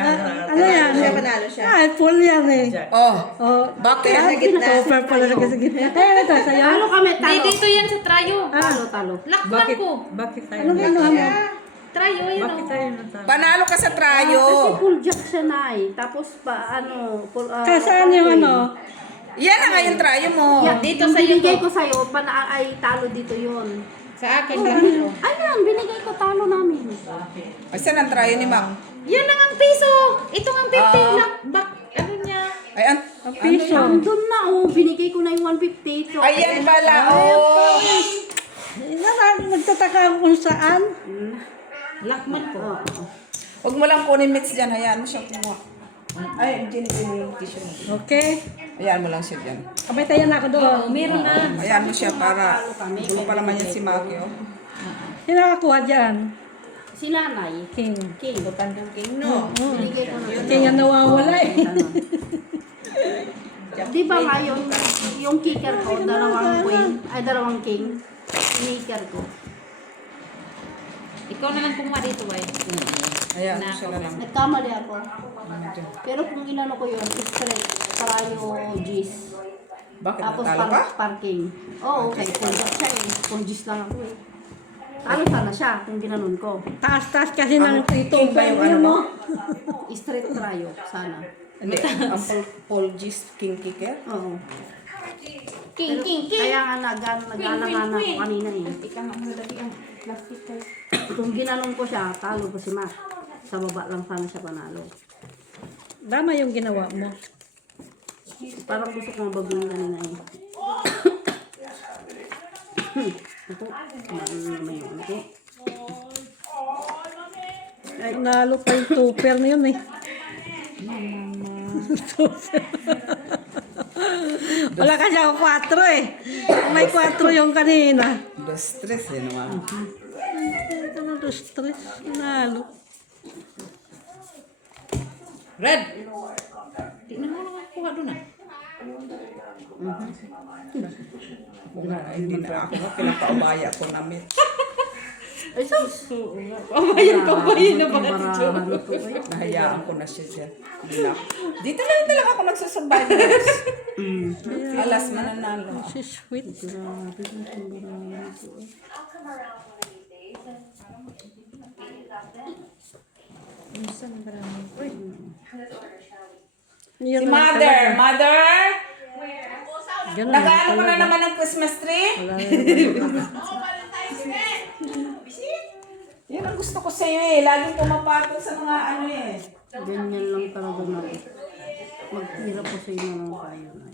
Ano yan? Panalo siya. Ay, full yan eh. Oh, Oh, bakit? Offer pala sa gitna. Eh, ito, sa'yo. Talo kami, Hindi, talo. dito yan sa trayo. Talo. Lock man ko. Bakit tayo? Anong ano mo? Trayo, yan Bakit o. tayo natalo? Panalo ka sa Kasi trayo. full jack siya, Nay. Tapos pa, ano, full, Kasaan yung ano? Yan na nga yung trayo mo. Yeah, Dito yung sa'yo binigay to. ko sa'yo, ay talo dito yun. Sa akin, ganito. Ayan, binigay ko talo namin. Ay, saan ang trayo ni Mac? Yan ang ang piso. Ito ang 50 Ah. lock back. Ano niya? Ay, Ang piso. Andun na, oh, binigay ko na yung 150. So, ayan pala, oh. Nagtataka ako kung saan. Lock man ko. Huwag mo lang kunin mits dyan. Hayaan mo siya kumuha. Ay, hindi yung tissue mo. Okay. Hayaan mo lang siya dyan. Kabaytayan na ako doon. Oo, meron na. Hayaan mo siya para gulo pa naman yan si Maki, oh. Sino nakakuha dyan? si nanay, King. King. Tandang king, no? Binigay ko na. King ang nawawala eh. Di ba nga yung kicker ko, dalawang queen, ay dalawang king, kicker ko. Ikaw na lang kumuha dito, boy. Hayaan mo siya na lang. Nagkamali ako. Pero kung inano ko yun, straight, parayo G's. Bakit Tapos natalo ka? parking. Oo, okay. Full jack siya eh. Full G's lang ako eh. Talo sana siya kung ginanon ko. Taas-taas kasi ng King itong ba yung yun ano mo. Straight trayo, sana. Hindi, ang Paul G's King Kicker. Oo. King, Pero king, king. Kaya nga nag-alangan ako kanina eh. Ika nga mo dali ang plastic tayo. Kung ginanon ko siya, talo ko si Mac. Sa baba lang sana siya panalo. Tama yung ginawa mo. Parang gusto ko mabaguhin kanina eh. Ako, kumain naman yung ano ko. Ay, nalo pa yung tupper na yun eh. Wala kasi ako 4 eh. May 4 yung kanina. The stress eh naman. Ito na to stress. Nalo. Red! Tingnan mo naman kuha doon ah. Wala, hindi na ako. Pinapaubaya ko na mit. Ay, sus! Pamayan na ba? Barahan na to eh. Nahayaan ko na siya dyan. Hindi na ako. Dito na lang talaga ako nagsusurvive. Alas, mananalo. Si sweet. Si Mother! Mother! Ganun. Nag-ano ko na naman ng Christmas tree? Wala na. gusto ko sa'yo eh. Laging pumapatol sa mga ano eh. Ganyan lang talaga na. Maghirap po sa inyo ng kayo na.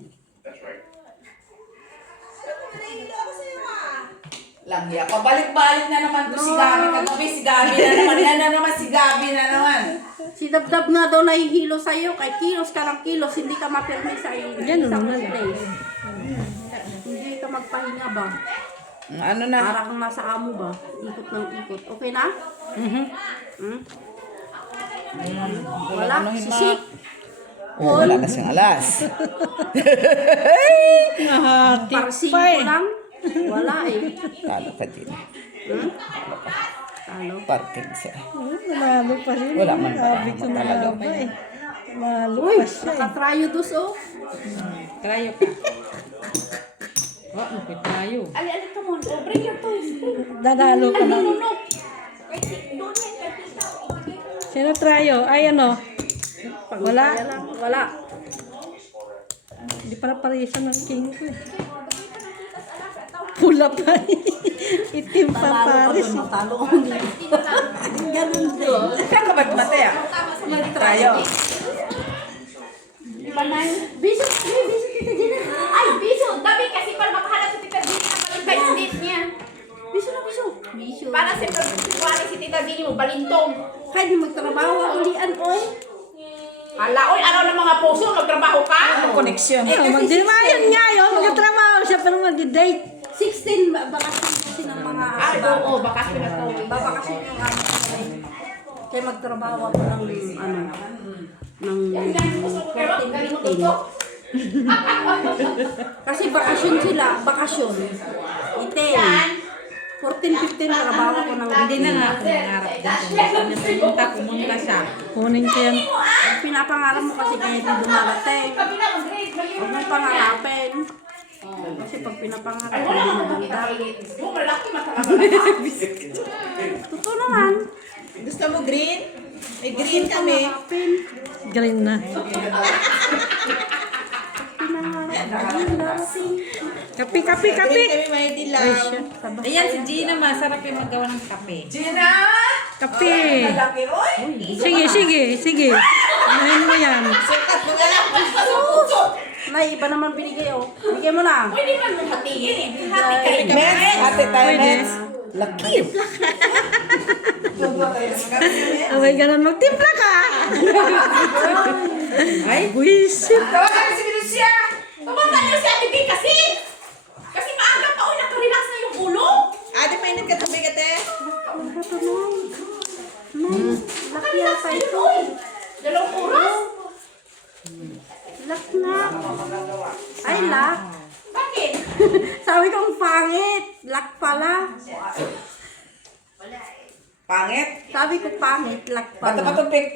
Langya, pabalik-balik na naman to si Gabi. Kagabi si Gabi na naman. Yan na naman si Gabi na naman. Si Dabdab nga daw nahihilo sa'yo. Kay kilos ka ng kilos, hindi ka mapirme sa isang place. Hindi ka magpahinga ba? Ano na? Para kang nasa amo ba? Ikot ng ikot. Okay na? Hmm? Wala? Sisik? Oh, wala na siyang alas. Nahati Parsing pa ko eh. lang? Wala eh. Talo ka din. Hmm? Talo. Parking siya. Malo pa rin. Wala man Sabi ko na talaga. ba eh. Malo Uy, pa siya eh. nakatryo dos oh. Trayo ka. Oh, tayo. Ali ka mo. Oh, bring your toys. Dadalo ka na. No. Wait, doon yan. Sino trayo? Ay ano? Wala. Kaya lang, wala. Hindi pala parisan ng king ko eh. Pula pa eh. Itim pa paris eh. Talo ko hindi. Ganun din. Saan ka ba't mataya? Tayo. Biso, tita Gina. Ay, biso. Gabi kasi para makahanap si tita Gina na balik sa date niya. Biso na biso. Bisyo. Para sa pagkukuha si tita Gina mo, balintong. Kaya di magtrabaho, ulian oy. Hala, oy, araw ng mga puso, magtrabaho ka? Ano koneksyon? Magdimayon nga yun. Magkatrabaho siya pero mag-date. 16 bakasyon kasi ng mga Ay, oo, bakasyon na to. babakasyon yung ano. Kaya magtrabaho ako ng ano ng 14-15. Kasi bakasyon sila, bakasyon. Ite. 14-15 trabaho ko ng Hindi na nga ako nangarap dito. Pumunta siya. Kunin ko yan. Pinapangarap mo kasi kaya di dumarating. Huwag mong pangarapin. Kasi pag pinapangarap mo, hindi maganda. Yung malaki matalaga. Totoo naman. Gusto mo green? May green kami. Pangarapin. Green na. Pinangarap. Hindi darating. Kapi, kapi, kapi. Green kami may dilaw. Ay siya. Ayan, si Gina, masarap yung magawa ng kape. Gina! Kapi. Malaki, oy! Sige, sige, sige. Unahin mo yan. Sukat mo nga. Nay, iba naman binigay oh. Bigay mo na. Pwede man mong hatiin eh. Hati kayo. Mets, ate tayo, Pwede. Mets. Laki. Away ganun, magtimpla ka. Ay, buwisit. Tawagan si Lucia! Tumanda niyo si Ate Bea kasi. Kasi maaga pa, nakarelax na yung ulo. Ate, mainit ka tubig ate. Laki yata ito. Dalawang oras. Lak na. Ay, lak. Bakit? Sabi kong pangit. Lak pala. Pangit. Sabi ko pangit. Lak pala. Bato-bato-pik.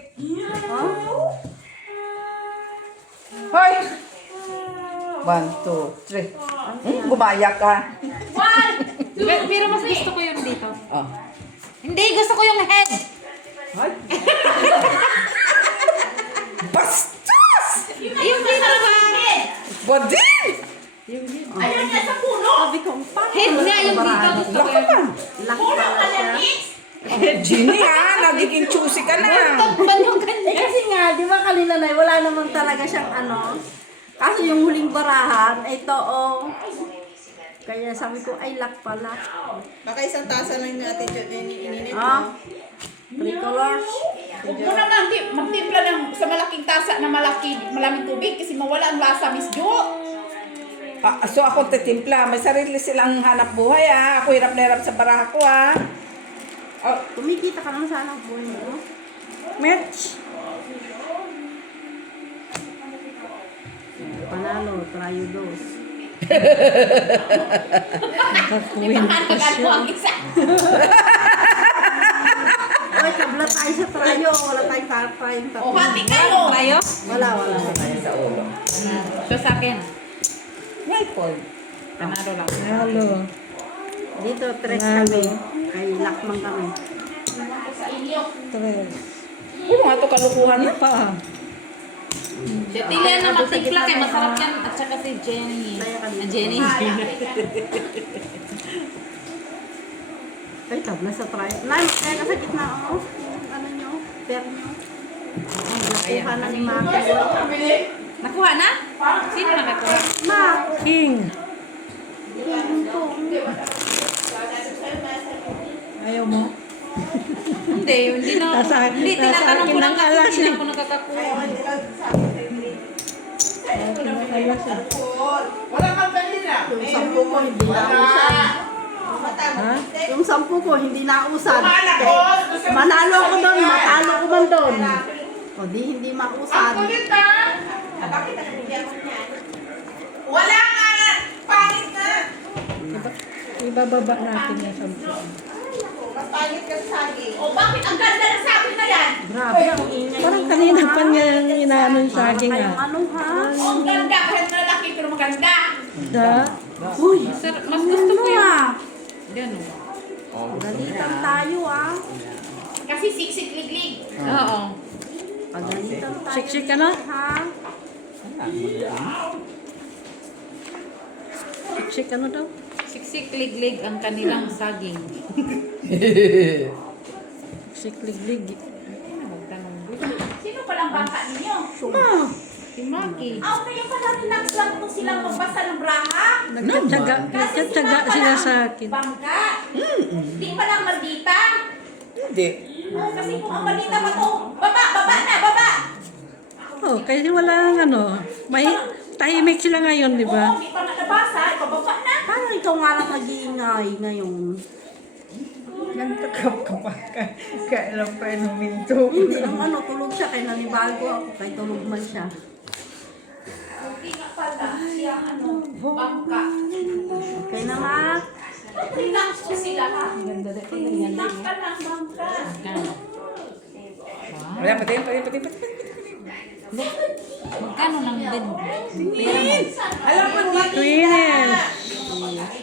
Oh? Hoy! 1, 2, 3. Gumaya ka. One. Pero mas gusto ko yung dito. Oh. Hindi, gusto ko yung head. Bastos! Yung dito ba? Body! Ayun niya sa puno. Sabi ko, pangit. Head nga, yung dito gusto ko yun. Lak Puno pala ka siya. niya, Mix. Ginny ha, nagiging choosy ka na. Ban yung ganyan. Kasi nga, di ba kanina na, wala naman talaga siyang ano. Kaso yung huling barahan, ito oh. Kaya sabi ko, ay lak pala. Baka isang tasa lang yung ate Jo din ininit Ah, mo. 3 colors. Huwag mo naman magtimpla ng sa malaking tasa na malaming tubig kasi mawala ang lasa, Miss Jo. So ako titimpla, may sarili silang hanap buhay ha. Ako hirap na hirap sa baraha ko ha. Oh, Kumikita ka lang sana buhay mo. Match. Panalo, tryo dos. Nakakuwin Limahan pa ka siya. ang isa. Oy, kabla tayo sa tryo. Wala tayong trying O, tatlo. hati kayo. Tayo? Wala. sa ulo. So sa akin. May point. Panalo lang. Halo. Dito, tres kami. Kay lakmang kami. Sa inyo. Tres. Ano nga ito kalukuhan na? Pa. Si Tilia na matimpla kay masarap yan. At saka si Jenny. Kaya kami. Jenny. Ay, tabla sa try. Nay, kaya ka sa gitna, oh. Ano nyo? Pair nyo. Nakuha na ni Maki. Nakuha na? Sino nakakuha? Mak! King. Ayaw mo? Hindi na. Nasa- Hindi, nasa tinatanong akin ko lang ang kasi alas hindi eh. ako nakakakuha. Wala kang kanina. Yung 10 ko, hindi nausan. Ha? Yung 10 ko, hindi nausan. Manalo ako doon, matalo ko man doon. O di, hindi mausan. Kulit na. Wala nga na. Pangit na. Ibababa natin yung 10. Mas pangit ka sa saging. O bakit ang ganda ng sabi na yan? Grabe, ang ingay. Parang kanina pa niya yung inaano yung saging Kayong ah. ano ha? O ang ganda, kahit malaki pero maganda. Da? Uy, Sir, mas gusto ko yung... ah. Yan o. Pagalitan tayo ah. Kasi siksik liglig. Oo. Pagalitan tayo. Siksik ka na? Ha? Siksik ano daw? Siksik liglig ang kanilang saging. Siksik liglig. Magtanong din. Sino palang bangka ninyo? Si Maki. Kaya pala relax lang to silang magbasa ng braha. Nagtsatsaga sila sa akin. Bangka. Hindi pa lang maldita. Hindi. Kasi kung ang maldita pa to, baba na, baba. Oh, kasi wala ano. May tahimik sila ngayon, di ba? Oo, hindi pa nakabasa, ibababa na. Paano ikaw nga lang nag-iingay ngayon? Nagtakap ka pa. Kailan pa inumin to? Hindi naman ano, tulog siya kaya nanibago ako kay tulog man siya. Hindi nga pala, siya bangka. Okay na ma? Relax ko sila ha. Relax ka lang, bangka. Wala, pati. Magkano ng bed? Alam mo dito. Twins!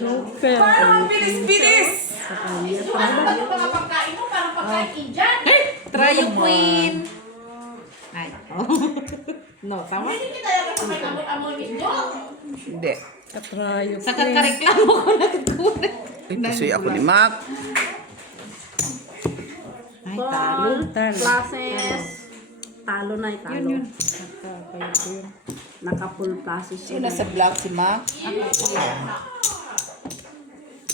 Super! Parang bilis-bilis. Ano ba yung mga pagkain mo? Parang pagkain Indian. Try yung queen! Ay. No, tama? Hindi kita yung kasabay amoy-amoy ninyo. Hindi. Katrayo. Sa kakareklamo ko nagkunan. Ay, pasuy ako ni Mac. Ay, Paul, Talo. classes. Talo na talo. Naka-full classes Sino siya. nasa vlog si Mac?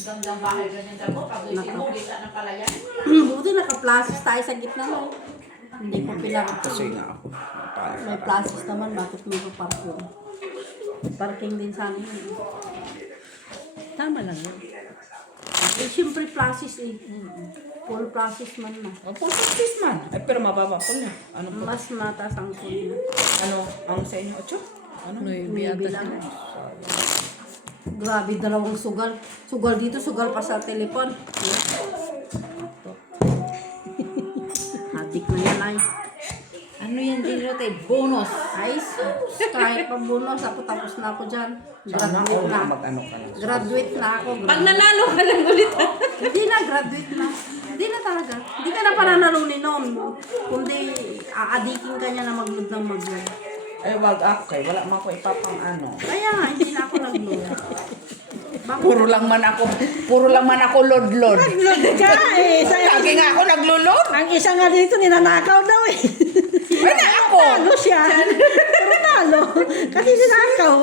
Gandang bahay ganyan daw. Pag sinugisa na pala yan. Buti naka-classes tayo sa gitna mo. Hindi ko Pasuy pinag- nga ako. May classes naman, bakit may parking? Parking din sa amin. Tama lang yun. Eh, siyempre classes eh. Full classes man na. Full practice man. Ay, pero mababa po na. Ano po? Mas mataas ang full na. Ano ang sa inyo? 8? Ano? May May biyata bilang. sila. Grabe, dalawang sugal. Sugal dito, sugal pa sa telepon. Hadik na yan ay. ano yan din rote? Bonus. Ay, sus. Kahit pa bonus, ako tapos na ako dyan. Sana Graduate ako na. mag-ano ka na. Graduate na ako. Pag nanalo ka lang ulit. Hindi na, graduate na. Hindi na talaga. Hindi ka na pananalunin noon. Kundi aadikin ka niya na mag-load ng mag-load. Ay, wag ako kay. Wala man ako ipapang ano. Kaya nga, hindi na ako nag-load. Bakit? Puro lang man ako lod-lod. Lord ka eh! Lagi nga ako naglulod. Ang isa nga dito, ninanakaw daw eh. Ay, na ako. Talo siya. Pero talo. Kasi ninakaw.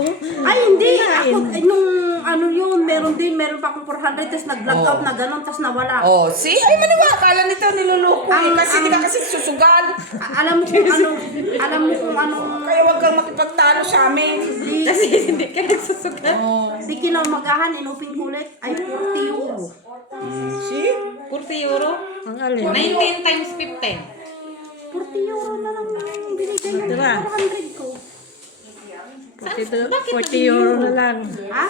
Ay, hindi. Kinain. Ako, nung ano yun, meron pa akong 400, tapos nag-blackout na gano'n, tapos nawala. Oh, see? Ay, maniwala. Akala nito niluloko eh. Ang- Kasi hindi ka kasi susugal. Alam mo kung ano, Kaya wag kang makipagtalo sa amin. Kasi hindi ka nagsusugal. di kinamagahan, inuping kulit, ay 40 euro. See? 40 euro? Ang alin. 19 times 15. 40 euro na lang binigay yung Tira. 400 ko. 40 euro na lang. Ha?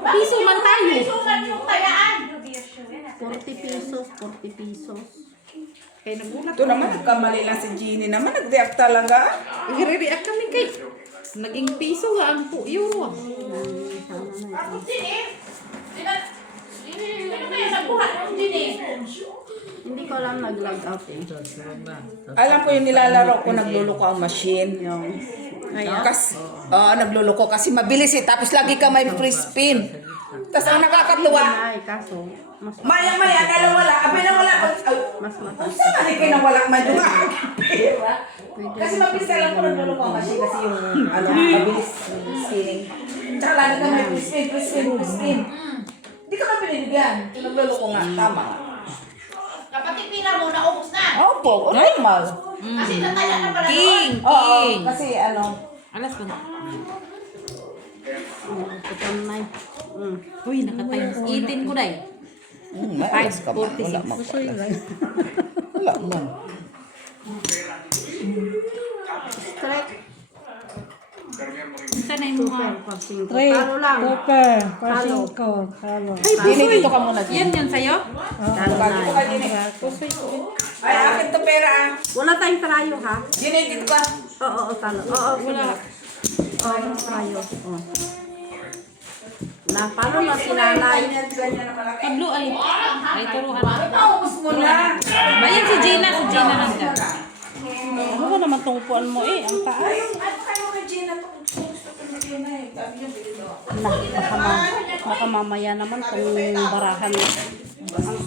Piso man tayo. Sugat yung tayaan. 40 pesos, 40 pesos. Kaya nagulat. Ito naman, nagkamali lang si Jeannie naman. Nag-react talaga. I-react kami kay. Naging piso nga ang euro. Ako din eh. Sino kaya nagbuhat ng din eh? Hindi ko alam nag-log out eh. Alam ko yung nilalaro ko, nagluloko ang machine. Yung Kasi, nagluloko kasi mabilis eh. Tapos lagi ka may free spin. Tapos ang nakakatuwa, Ay, kaso, mas maya-maya, wala. Abay na wala. mas mataas. Saan ka kayo nang wala man yung pera? Kasi mabilis lang ko naglulong ko kasi yung mabilis spinning. Tsaka lalo ka may spin. Hindi ka ka pinibigyan. Naglulong ko nga, tama nga. Kapag pila mo, naubos na. Opo, normal. Kasi nataya na pala King! Oo, King! kasi ano, Alas ba? Ito na yun. Uy, naka-times 18 ko dahil. malas ka man. Wala 5:46. man pala. Wala man. Sana yung mga... Three, Talo lang. super, pasingko, talo. Dini, dito ka muna. Yan yan sa'yo? Talo na. Dito ka, Dini. Ay, akin to pera ah. Wala tayong trayo, ha? Dini, dito ka. Oo, talo. Oo, wala. Oo, trayo. Oo. Paano na si nanay? Ganyan na malaki. Tablo ay. Ay, turuan. Paubos mo na. Bayan si Gina lang dyan. Ano ba naman tungpuan mo eh? Ang taas. Ay, ano kayo kay Gina to? Gusto ko na Gina eh. Sabi niyo, bilhin daw. Baka mamaya naman kung barahan. Ang